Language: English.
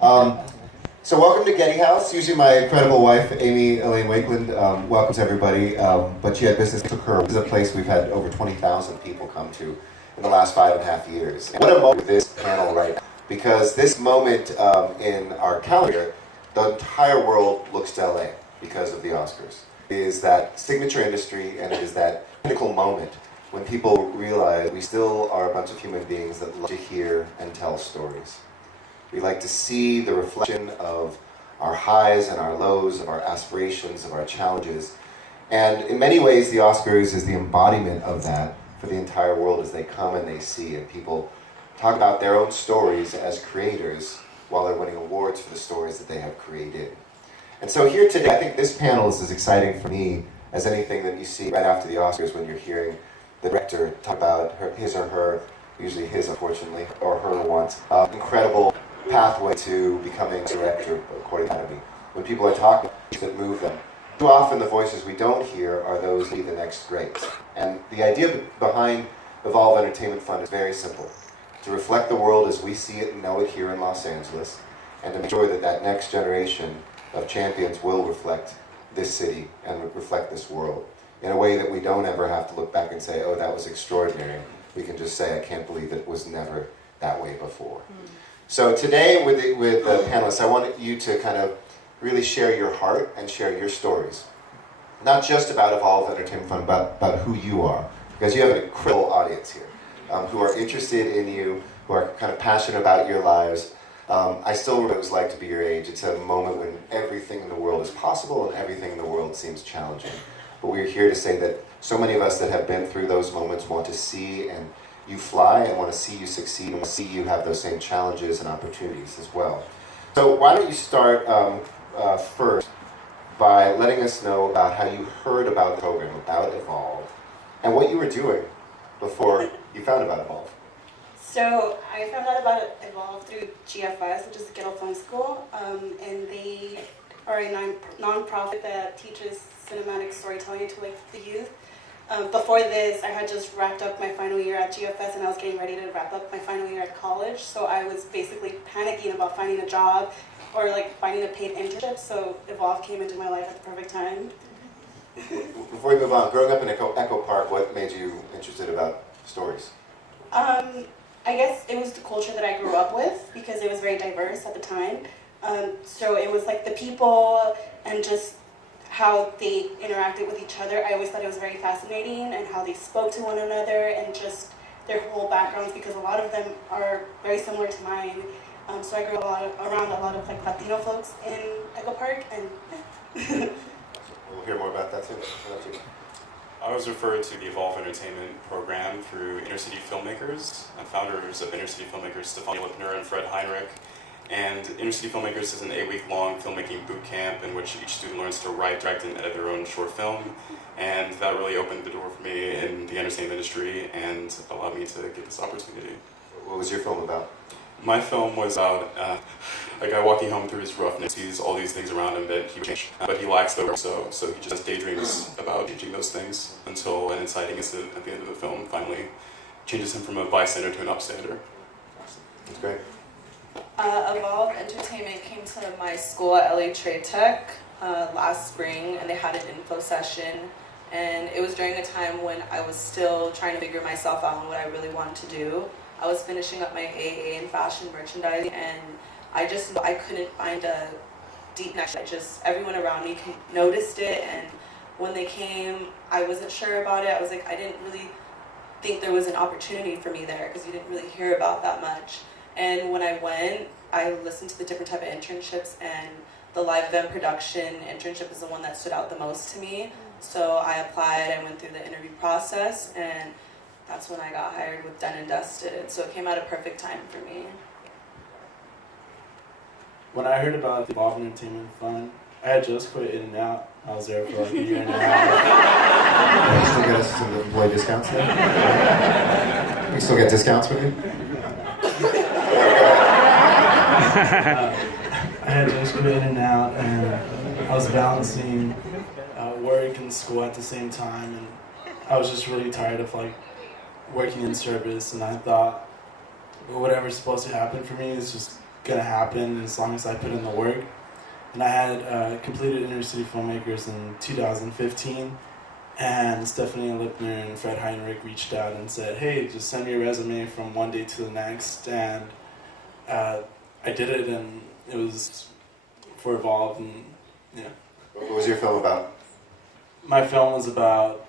Um, so welcome to Getty House. Usually my incredible wife, Amy Elaine Wakeland, welcomes everybody, but she had business took her. This is a place we've had over 20,000 people come to in the last 5.5 years. And what a moment with this panel right now, because this moment in our calendar, the entire world looks to LA because of the Oscars. It is that signature industry, and it is that pinnacle moment when people realize we still are a bunch of human beings that love to hear and tell stories. We like to see the reflection of our highs and our lows, of our aspirations, of our challenges. And in many ways, the Oscars is the embodiment of that for the entire world as they come and they see, and people talk about their own stories as creators while they're winning awards for the stories that they have created. And so here today, I think this panel is as exciting for me as anything that you see right after the Oscars when you're hearing the director talk about his or her, usually his unfortunately, or her once, incredible pathway to becoming a director according to Academy. When people are talking that move them, too often the voices we don't hear are those who be the next greats. And the idea behind Evolve Entertainment Fund is very simple: to reflect the world as we see it and know it here in Los Angeles, and to make sure that that next generation of champions will reflect this city and reflect this world in a way that we don't ever have to look back and say, oh, that was extraordinary. We can just say, I can't believe it was never that way before. So today with the panelists, I want you to kind of really share your heart and share your stories. Not just about Evolve Entertainment Fund, but about who you are. Because you have an incredible audience here who are interested in you, who are kind of passionate about your lives. I still remember what it was like to be your age. It's a moment when everything in the world is possible and everything in the world seems challenging. But we're here to say that so many of us that have been through those moments want to see and you fly and want to see you succeed and want to see you have those same challenges and opportunities as well. So why don't you start first by letting us know about how you heard about the program, about Evolve, and what you were doing before you found about Evolve. So I found out about Evolve through GFS, which is Ghetto Film School, and they are a non-profit that teaches cinematic storytelling to the youth. Before this, I had just wrapped up my final year at GFS, and I was getting ready to wrap up my final year at college. So I was basically panicking about finding a job or finding a paid internship. So Evolve came into my life at the perfect time. Before we move on, growing up in Echo Park, what made you interested about stories? I guess it was the culture that I grew up with because it was very diverse at the time. So it was the people and just how they interacted with each other. I always thought it was very fascinating, and how they spoke to one another and just their whole backgrounds, because a lot of them are very similar to mine. So I grew up around a lot of Latino folks in Echo Park, and yeah. We'll hear more about that too. I was referred to the Evolve Entertainment program through Inner City Filmmakers, founders of Inner City Filmmakers, Stefania Lipner and Fred Heinrich. And Inner City Filmmakers is an 8-week-long filmmaking boot camp in which each student learns to write, direct, and edit their own short film. And that really opened the door for me in the entertainment industry and allowed me to get this opportunity. What was your film about? My film was about a guy walking home through his roughness. He sees all these things around him that he would change, but he lacks the work, so he just daydreams about changing those things until an inciting incident at the end of the film finally changes him from a bystander to an upstander. That's great. Evolve Entertainment came to my school at LA Trade Tech last spring, and they had an info session. And it was during a time when I was still trying to figure myself out on what I really wanted to do. I was finishing up my AA in fashion merchandising, and I couldn't find a deep connection. Everyone around me noticed it, and when they came, I wasn't sure about it. I didn't really think there was an opportunity for me there because you didn't really hear about that much. And when I went, I listened to the different type of internships, and the live event production internship is the one that stood out the most to me. So I applied, I went through the interview process, and that's when I got hired with Done and Dusted. So it came at a perfect time for me. When I heard about the Evolve Entertainment Fund, I had just quit In-N-Out. I was there for a year and a half. You still get us some employee discounts there? We still get discounts with you? I had just quit In-N-Out, and I was balancing work and school at the same time, and I was just really tired of working in service, and I thought, well, whatever's supposed to happen for me is just gonna happen as long as I put in the work. And I had completed Inner City Filmmakers in 2015, and Stephanie Lipner and Fred Heinrich reached out and said, hey, just send me a resume from one day to the next, and I did it, and it was for Evolve, and yeah. What was your film about? My film was about